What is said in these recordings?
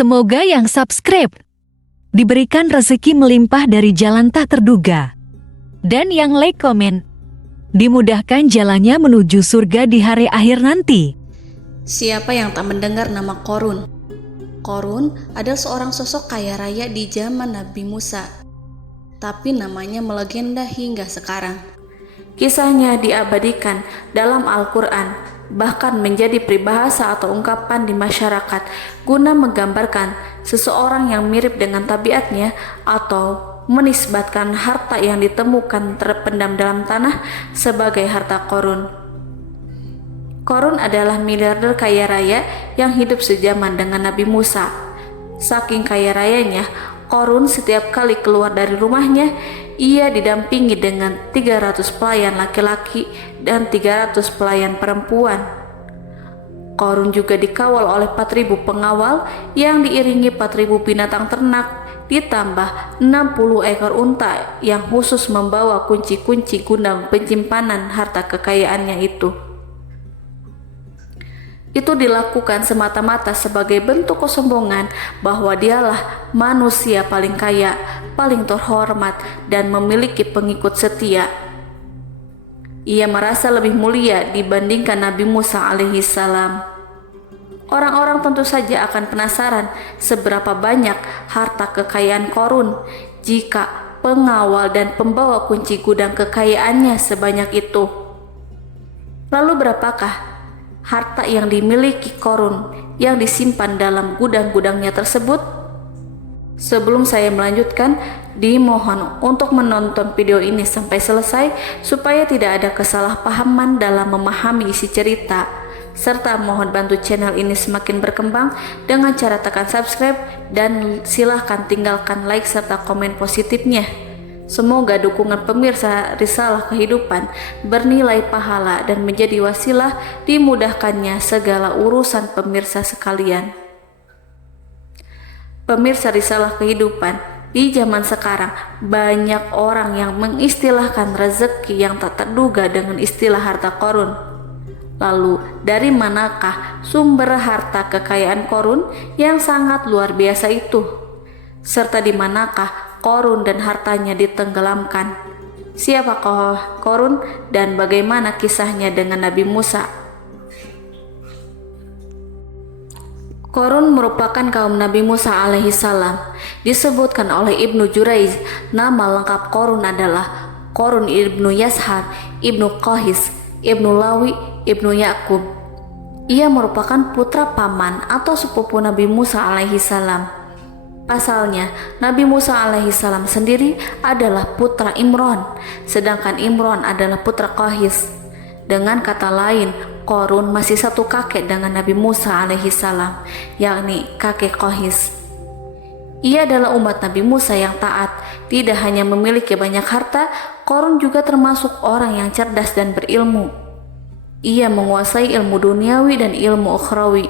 Semoga yang subscribe diberikan rezeki melimpah dari jalan tak terduga. Dan yang like komen, dimudahkan jalannya menuju surga di hari akhir nanti. Siapa yang tak mendengar nama Qorun? Qorun adalah seorang sosok kaya raya di zaman Nabi Musa, tapi namanya melegenda hingga sekarang. Kisahnya diabadikan dalam Al-Quran, bahkan menjadi peribahasa atau ungkapan di masyarakat guna menggambarkan seseorang yang mirip dengan tabiatnya atau menisbatkan harta yang ditemukan terpendam dalam tanah sebagai harta Qorun. Qorun adalah miliarder kaya raya yang hidup sejaman dengan Nabi Musa. Saking kaya rayanya, Qorun setiap kali keluar dari rumahnya, ia didampingi dengan 300 pelayan laki-laki dan 300 pelayan perempuan. Qorun juga dikawal oleh 4.000 pengawal yang diiringi 4.000 binatang ternak, ditambah 60 ekor unta yang khusus membawa kunci-kunci gudang penyimpanan harta kekayaannya itu. Itu dilakukan semata-mata sebagai bentuk kesombongan bahwa dialah manusia paling kaya, paling terhormat, dan memiliki pengikut setia. Ia merasa lebih mulia dibandingkan Nabi Musa alaihissalam. Orang-orang tentu saja akan penasaran seberapa banyak harta kekayaan Qorun jika pengawal dan pembawa kunci gudang kekayaannya sebanyak itu. Lalu berapakah harta yang dimiliki Qorun yang disimpan dalam gudang-gudangnya tersebut? Sebelum saya melanjutkan, dimohon untuk menonton video ini sampai selesai supaya tidak ada kesalahpahaman dalam memahami isi cerita, serta mohon bantu channel ini semakin berkembang dengan cara tekan subscribe dan silahkan tinggalkan like serta komen positifnya. Semoga dukungan pemirsa Risalah Kehidupan bernilai pahala dan menjadi wasilah dimudahkannya segala urusan pemirsa sekalian. Pemirsa Risalah Kehidupan, di zaman sekarang banyak orang yang mengistilahkan rezeki yang tak terduga dengan istilah harta Qorun. Lalu dari manakah sumber harta kekayaan Qorun yang sangat luar biasa itu? Serta di manakah Qorun dan hartanya ditenggelamkan? Siapakah Qorun dan bagaimana kisahnya dengan Nabi Musa? Qorun merupakan kaum Nabi Musa alaihissalam. Disebutkan oleh Ibnu Jurayj, nama lengkap Qorun adalah Qorun ibnu Yashar, ibnu Qahis, ibnu Lawi, ibnu Yakub. Ia merupakan putra paman atau sepupu Nabi Musa alaihissalam. Pasalnya, Nabi Musa alaihissalam sendiri adalah putra Imran, sedangkan Imran adalah putra Qahis. Dengan kata lain, Qorun masih satu kakek dengan Nabi Musa alaihissalam, yakni kakek Qahis. Ia adalah umat Nabi Musa yang taat. Tidak hanya memiliki banyak harta, Qorun juga termasuk orang yang cerdas dan berilmu. Ia menguasai ilmu duniawi dan ilmu ukhrawi,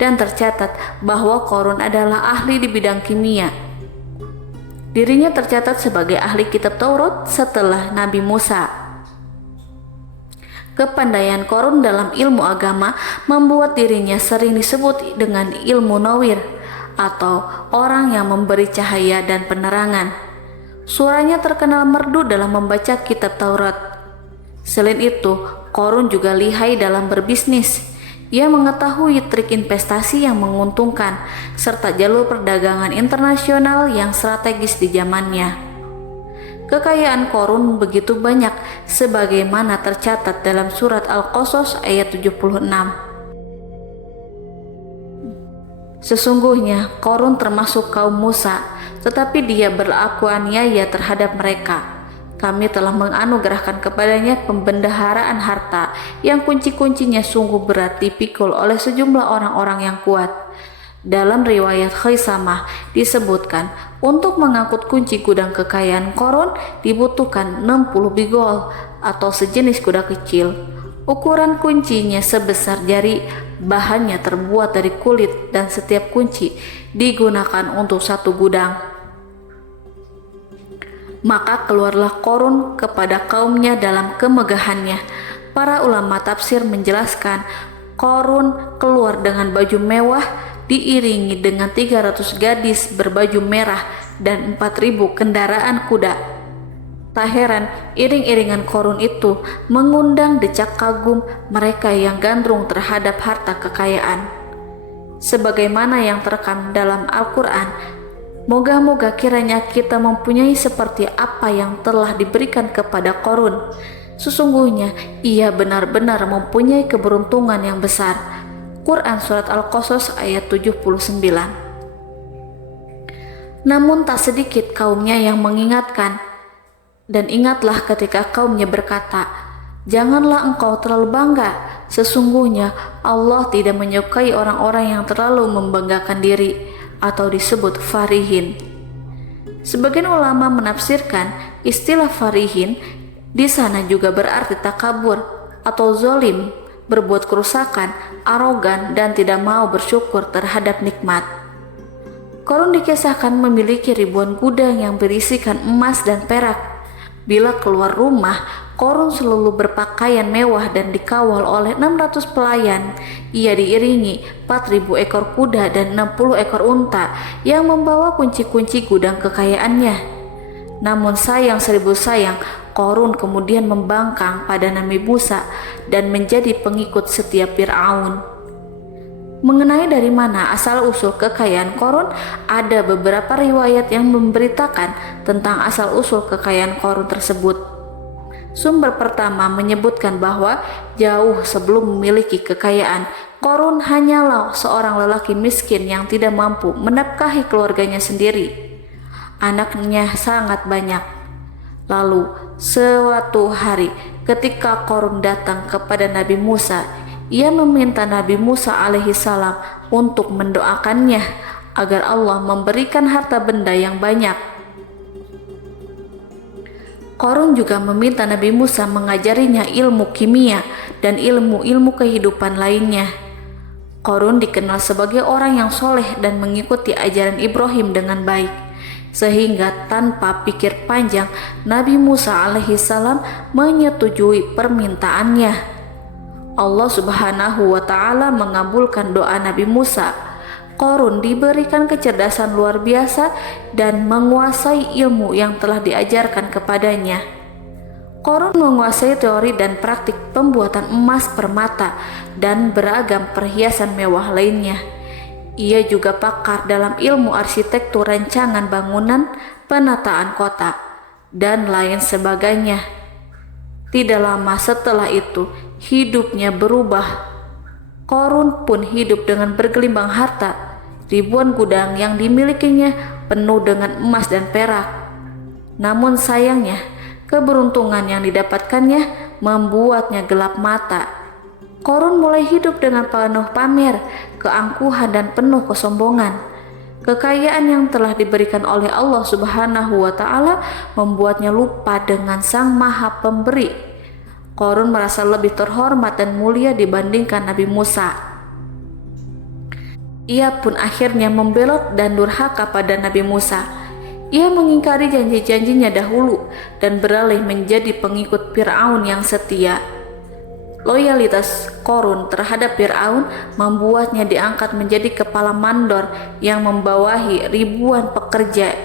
dan tercatat bahwa Qorun adalah ahli di bidang kimia. Dirinya tercatat sebagai ahli kitab Taurat setelah Nabi Musa. Kepandaian Qorun dalam ilmu agama membuat dirinya sering disebut dengan ilmu nawir atau orang yang memberi cahaya dan penerangan. Suaranya terkenal merdu dalam membaca kitab Taurat. Selain itu, Qorun juga lihai dalam berbisnis. Ia mengetahui trik investasi yang menguntungkan serta jalur perdagangan internasional yang strategis di zamannya. Kekayaan Qorun begitu banyak sebagaimana tercatat dalam surat Al-Qasas ayat 76. Sesungguhnya Qorun termasuk kaum Musa, tetapi dia berlaku aniaya terhadap mereka. Kami telah menganugerahkan kepadanya pembendaharaan harta yang kunci-kuncinya sungguh berat dipikul oleh sejumlah orang-orang yang kuat. Dalam riwayat Khaisamah disebutkan, untuk mengangkut kunci gudang kekayaan Qorun dibutuhkan 60 bigol atau sejenis kuda kecil. Ukuran kuncinya sebesar jari, bahannya terbuat dari kulit dan setiap kunci digunakan untuk satu gudang. Maka keluarlah Qorun kepada kaumnya dalam kemegahannya. Para ulama tafsir menjelaskan Qorun keluar dengan baju mewah diiringi dengan 300 gadis berbaju merah dan 4.000 kendaraan kuda. Tak heran iring-iringan Korun itu mengundang decak kagum mereka yang gandrung terhadap harta kekayaan. Sebagaimana yang terekam dalam Al-Quran, moga-moga kiranya kita mempunyai seperti apa yang telah diberikan kepada Korun. Sesungguhnya ia benar-benar mempunyai keberuntungan yang besar. Quran Surat Al-Qasas ayat 79. Namun tak sedikit kaumnya yang mengingatkan, dan ingatlah ketika kaumnya berkata, "Janganlah engkau terlalu bangga. Sesungguhnya Allah tidak menyukai orang-orang yang terlalu membanggakan diri atau disebut farihin." Sebagian ulama menafsirkan istilah farihin di sana juga berarti takabur atau zolim, berbuat kerusakan, arogan, dan tidak mau bersyukur terhadap nikmat. Korun dikisahkan memiliki ribuan gudang yang berisikan emas dan perak. Bila keluar rumah, Korun selalu berpakaian mewah dan dikawal oleh 600 pelayan. Ia diiringi 4.000 ekor kuda dan 60 ekor unta yang membawa kunci-kunci gudang kekayaannya. Namun sayang seribu sayang, Korun kemudian membangkang pada Nabi Musa dan menjadi pengikut setia Fir'aun. Mengenai dari mana asal-usul kekayaan Korun, ada beberapa riwayat yang memberitakan tentang asal-usul kekayaan Korun tersebut. Sumber pertama menyebutkan bahwa jauh sebelum memiliki kekayaan, Korun hanyalah seorang lelaki miskin yang tidak mampu menafkahi keluarganya sendiri. Anaknya sangat banyak. Lalu, suatu hari ketika Korun datang kepada Nabi Musa, ia meminta Nabi Musa alaihissalam untuk mendoakannya agar Allah memberikan harta benda yang banyak. Korun juga meminta Nabi Musa mengajarinya ilmu kimia dan ilmu-ilmu kehidupan lainnya. Korun dikenal sebagai orang yang soleh dan mengikuti ajaran Ibrahim dengan baik, sehingga tanpa pikir panjang Nabi Musa alaihissalam menyetujui permintaannya. Allah Subhanahu wa Ta'ala mengabulkan doa Nabi Musa. Korun diberikan kecerdasan luar biasa dan menguasai ilmu yang telah diajarkan kepadanya. Korun menguasai teori dan praktik pembuatan emas permata dan beragam perhiasan mewah lainnya. Ia juga pakar dalam ilmu arsitektur rancangan bangunan, penataan kota, dan lain sebagainya. Tidak lama setelah itu, hidupnya berubah. Korun pun hidup dengan bergelimbang harta. Ribuan gudang yang dimilikinya penuh dengan emas dan perak. Namun sayangnya, keberuntungan yang didapatkannya membuatnya gelap mata. Korun mulai hidup dengan penuh pamer, keangkuhan, dan penuh kesombongan. Kekayaan yang telah diberikan oleh Allah Subhanahu wa Ta'ala membuatnya lupa dengan Sang Maha Pemberi. Korun merasa lebih terhormat dan mulia dibandingkan Nabi Musa. Ia pun akhirnya membelot dan durhaka pada Nabi Musa. Ia mengingkari janji-janjinya dahulu dan beralih menjadi pengikut Fir'aun yang setia. Loyalitas Korun terhadap Fir'aun membuatnya diangkat menjadi kepala mandor yang membawahi ribuan pekerja.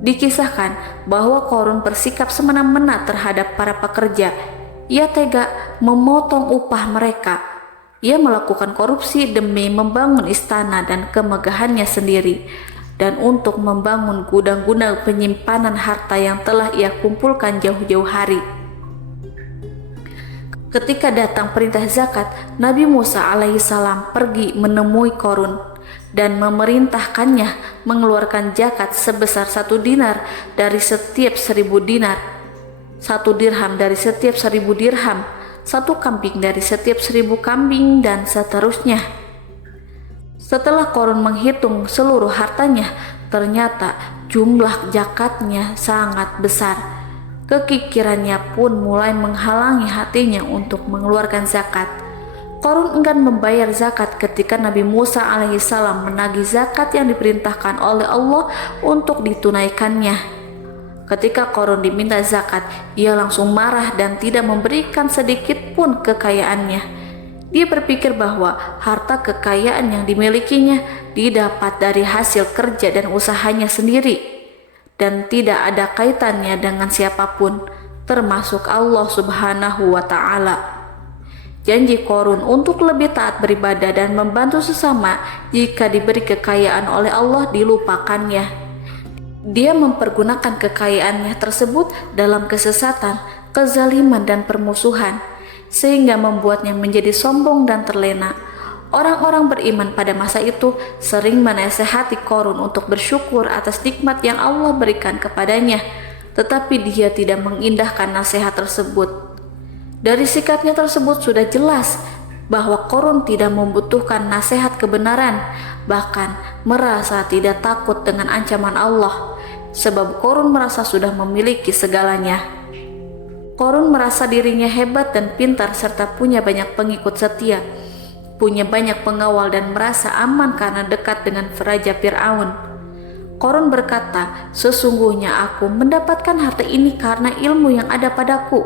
Dikisahkan bahwa Korun bersikap semena-mena terhadap para pekerja. Ia tega memotong upah mereka. Ia melakukan korupsi demi membangun istana dan kemegahannya sendiri, dan untuk membangun gudang-gudang penyimpanan harta yang telah ia kumpulkan jauh-jauh hari. Ketika datang perintah zakat, Nabi Musa alaihissalam pergi menemui Korun dan memerintahkannya mengeluarkan zakat sebesar 1 dinar dari setiap 1.000 dinar, 1 dirham dari setiap 1.000 dirham, 1 kambing dari setiap 1.000 kambing, dan seterusnya. Setelah Korun menghitung seluruh hartanya, ternyata jumlah zakatnya sangat besar. Kekikirannya pun mulai menghalangi hatinya untuk mengeluarkan zakat. Korun enggan membayar zakat ketika Nabi Musa alaihissalam menagih zakat yang diperintahkan oleh Allah untuk ditunaikannya. Ketika Korun diminta zakat, ia langsung marah dan tidak memberikan sedikit pun kekayaannya. Dia berpikir bahwa harta kekayaan yang dimilikinya didapat dari hasil kerja dan usahanya sendiri, dan tidak ada kaitannya dengan siapapun, termasuk Allah Subhanahu wa Ta'ala. Janji Korun untuk lebih taat beribadah dan membantu sesama jika diberi kekayaan oleh Allah dilupakannya. Dia mempergunakan kekayaannya tersebut dalam kesesatan, kezaliman, dan permusuhan, sehingga membuatnya menjadi sombong dan terlena. Orang-orang beriman pada masa itu sering menasehati Korun untuk bersyukur atas nikmat yang Allah berikan kepadanya, tetapi dia tidak mengindahkan nasihat tersebut. Dari sikapnya tersebut sudah jelas bahwa Korun tidak membutuhkan nasihat kebenaran, bahkan merasa tidak takut dengan ancaman Allah, sebab Korun merasa sudah memiliki segalanya. Korun merasa dirinya hebat dan pintar serta punya banyak pengikut setia, punya banyak pengawal dan merasa aman karena dekat dengan Raja Fir'aun. Korun berkata, "Sesungguhnya aku mendapatkan harta ini karena ilmu yang ada padaku."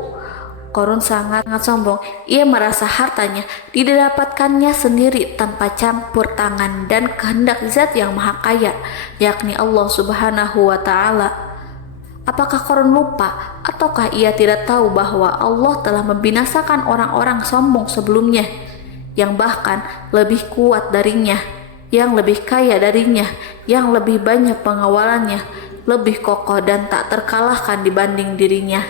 Korun sangat sombong. Ia merasa hartanya didapatkannya sendiri tanpa campur tangan dan kehendak Zat yang Maha Kaya, yakni Allah Subhanahu wa Ta'ala. Apakah Korun lupa ataukah ia tidak tahu bahwa Allah telah membinasakan orang-orang sombong sebelumnya, yang bahkan lebih kuat darinya, yang lebih kaya darinya, yang lebih banyak pengawalannya, lebih kokoh dan tak terkalahkan dibanding dirinya?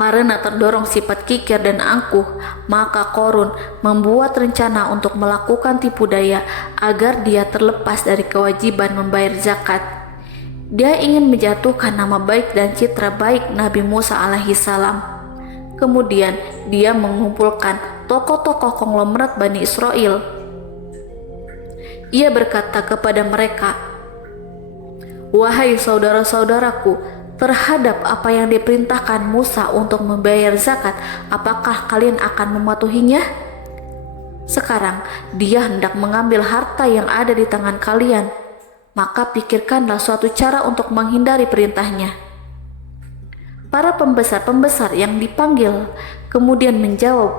Karena terdorong sifat kikir dan angkuh, maka Korun membuat rencana untuk melakukan tipu daya agar dia terlepas dari kewajiban membayar zakat. Dia ingin menjatuhkan nama baik dan citra baik Nabi Musa alaihissalam. Kemudian dia mengumpulkan tokoh-tokoh konglomerat Bani Israel. Ia berkata kepada mereka, "Wahai saudara-saudaraku, terhadap apa yang diperintahkan Musa untuk membayar zakat, apakah kalian akan mematuhinya? Sekarang dia hendak mengambil harta yang ada di tangan kalian, maka pikirkanlah suatu cara untuk menghindari perintahnya." Para pembesar-pembesar yang dipanggil kemudian menjawab,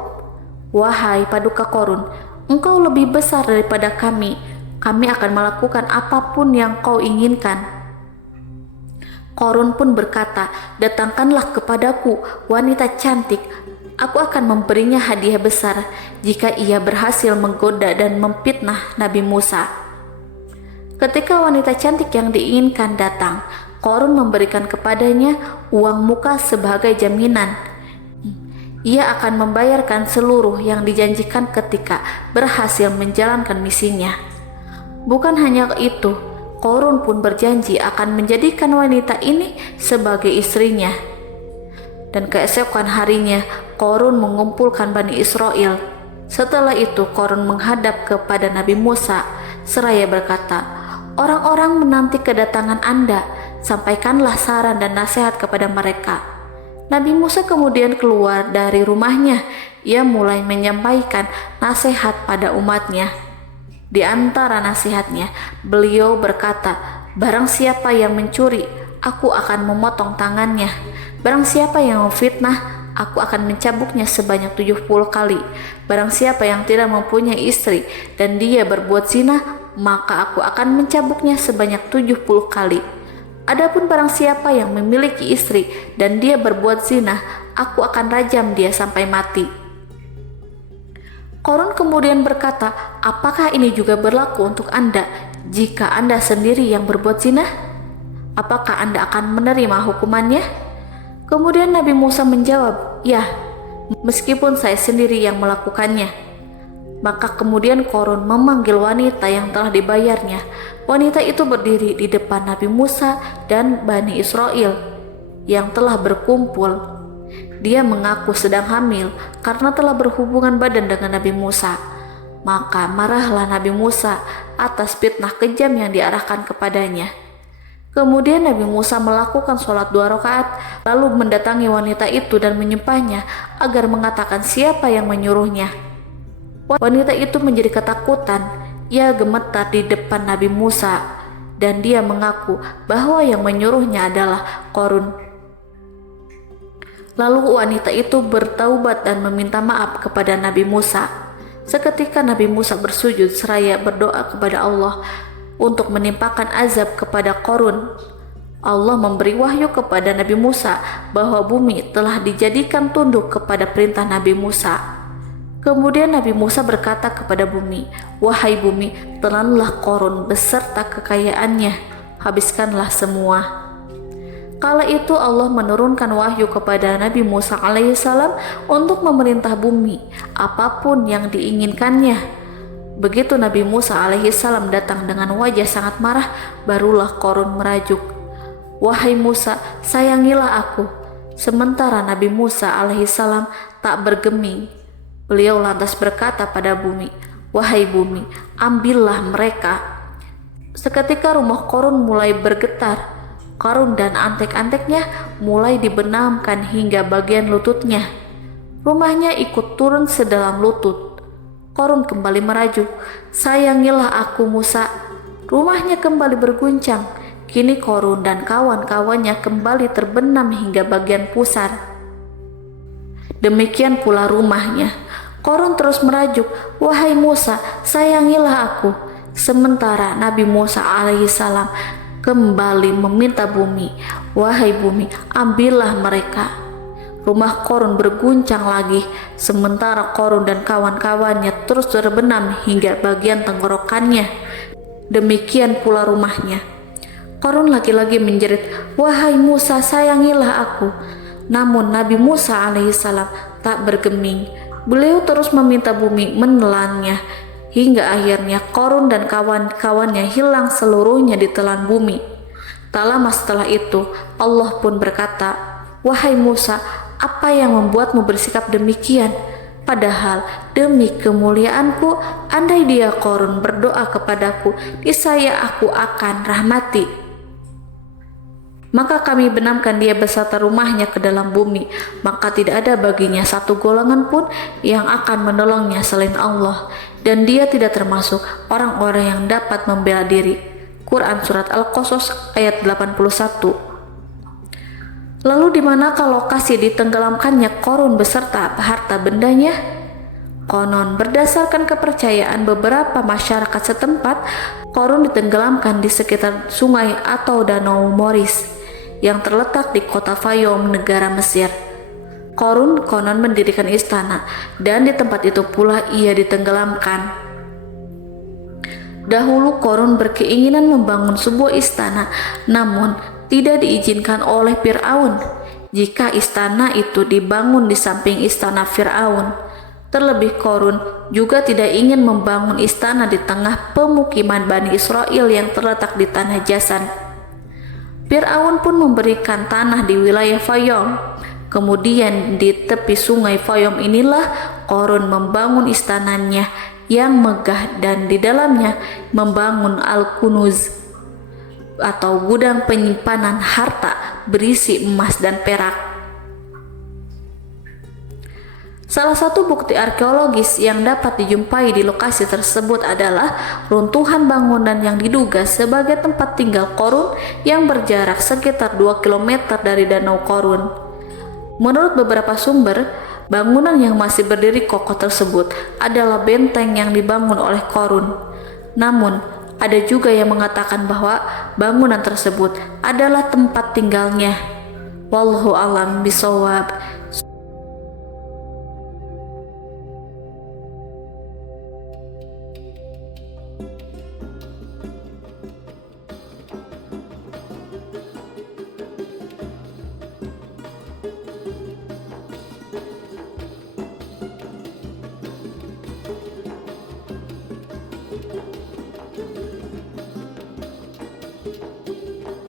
"Wahai paduka Korun, engkau lebih besar daripada kami akan melakukan apapun yang kau inginkan." Korun pun berkata, "Datangkanlah kepadaku wanita cantik, aku akan memberinya hadiah besar jika ia berhasil menggoda dan memfitnah Nabi Musa." Ketika wanita cantik yang diinginkan datang, Korun memberikan kepadanya uang muka sebagai jaminan. Ia akan membayarkan seluruh yang dijanjikan ketika berhasil menjalankan misinya. Bukan hanya itu, Korun pun berjanji akan menjadikan wanita ini sebagai istrinya. Dan keesokan harinya, Korun mengumpulkan Bani Israel. Setelah itu, Korun menghadap kepada Nabi Musa seraya berkata, "Orang-orang menanti kedatangan Anda, sampaikanlah saran dan nasihat kepada mereka." Nabi Musa kemudian keluar dari rumahnya. Ia mulai menyampaikan nasihat pada umatnya. Di antara nasihatnya, beliau berkata, "Barang siapa yang mencuri, aku akan memotong tangannya. Barang siapa yang memfitnah, aku akan mencambuknya sebanyak 70 kali. Barang siapa yang tidak mempunyai istri dan dia berbuat zina, maka aku akan mencambuknya sebanyak 70 kali. Adapun barang siapa yang memiliki istri dan dia berbuat zina, aku akan rajam dia sampai mati." Korun kemudian berkata, "Apakah ini juga berlaku untuk Anda jika Anda sendiri yang berbuat zina? Apakah Anda akan menerima hukumannya?" Kemudian Nabi Musa menjawab, "Ya, meskipun saya sendiri yang melakukannya." Maka kemudian Korun memanggil wanita yang telah dibayarnya. Wanita itu berdiri di depan Nabi Musa dan Bani Israel yang telah berkumpul. Dia mengaku sedang hamil karena telah berhubungan badan dengan Nabi Musa. Maka marahlah Nabi Musa atas fitnah kejam yang diarahkan kepadanya. Kemudian Nabi Musa melakukan sholat 2 rakaat, lalu mendatangi wanita itu dan menyumpahnya agar mengatakan siapa yang menyuruhnya. Wanita itu menjadi ketakutan. Ia gemetar di depan Nabi Musa dan dia mengaku bahwa yang menyuruhnya adalah Korun. Lalu wanita itu bertaubat dan meminta maaf kepada Nabi Musa. Seketika Nabi Musa bersujud seraya berdoa kepada Allah untuk menimpakan azab kepada Qarun. Allah memberi wahyu kepada Nabi Musa bahwa bumi telah dijadikan tunduk kepada perintah Nabi Musa. Kemudian Nabi Musa berkata kepada bumi, "Wahai bumi, telanlah Qarun beserta kekayaannya, habiskanlah semua." Kala itu Allah menurunkan wahyu kepada Nabi Musa alaihissalam untuk memerintah bumi apapun yang diinginkannya. Begitu Nabi Musa alaihissalam datang dengan wajah sangat marah, barulah Qarun merajuk, "Wahai Musa, sayangilah aku." Sementara Nabi Musa alaihissalam tak bergeming. Beliau lantas berkata pada bumi, "Wahai bumi, ambillah mereka." Seketika rumah Qarun mulai bergetar. Qarun dan antek-anteknya mulai dibenamkan hingga bagian lututnya. Rumahnya ikut turun sedalam lutut. Qarun kembali merajuk, "Sayangilah aku Musa." Rumahnya kembali berguncang. Kini Qarun dan kawan-kawannya kembali terbenam hingga bagian pusar. Demikian pula rumahnya. Qarun terus merajuk, "Wahai Musa, sayangilah aku." Sementara Nabi Musa alaihissalam kembali meminta bumi, "Wahai bumi, ambillah mereka." Rumah Qarun berguncang lagi, sementara Qarun dan kawan-kawannya terus terbenam hingga bagian tenggorokannya. Demikian pula rumahnya. Qarun lagi-lagi menjerit, "Wahai Musa, sayangilah aku." Namun Nabi Musa alaihissalam tak bergeming. Beliau terus meminta bumi menelannya, hingga akhirnya Qarun dan kawan-kawannya hilang seluruhnya ditelan bumi. Tak lama setelah itu, Allah pun berkata, "Wahai Musa, apa yang membuatmu bersikap demikian? Padahal demi kemuliaanku, andai dia Qarun berdoa kepadaku, niscaya aku akan rahmati. Maka kami benamkan dia beserta rumahnya ke dalam bumi, maka tidak ada baginya satu golongan pun yang akan menolongnya selain Allah, dan dia tidak termasuk orang-orang yang dapat membela diri." Quran Surat Al-Qasas ayat 81. Lalu di manakah lokasi ditenggelamkannya Qarun beserta harta bendanya? Konon berdasarkan kepercayaan beberapa masyarakat setempat, Qarun ditenggelamkan di sekitar sungai atau danau Moris yang terletak di kota Fayum, negara Mesir. Qarun konon mendirikan istana, dan di tempat itu pula ia ditenggelamkan. Dahulu Qarun berkeinginan membangun sebuah istana, namun tidak diizinkan oleh Fir'aun jika istana itu dibangun di samping istana Fir'aun. Terlebih Qarun juga tidak ingin membangun istana di tengah pemukiman Bani Israel yang terletak di tanah Jasan. Fir'aun pun memberikan tanah di wilayah Fayum. Kemudian di tepi sungai Fayum inilah Qarun membangun istananya yang megah, dan di dalamnya membangun Al-Kunuz atau gudang penyimpanan harta berisi emas dan perak. Salah satu bukti arkeologis yang dapat dijumpai di lokasi tersebut adalah runtuhan bangunan yang diduga sebagai tempat tinggal Qarun yang berjarak sekitar 2 km dari Danau Qarun. Menurut beberapa sumber, bangunan yang masih berdiri kokoh tersebut adalah benteng yang dibangun oleh Qarun. Namun, ada juga yang mengatakan bahwa bangunan tersebut adalah tempat tinggalnya. Wallahu a'lam bishawab.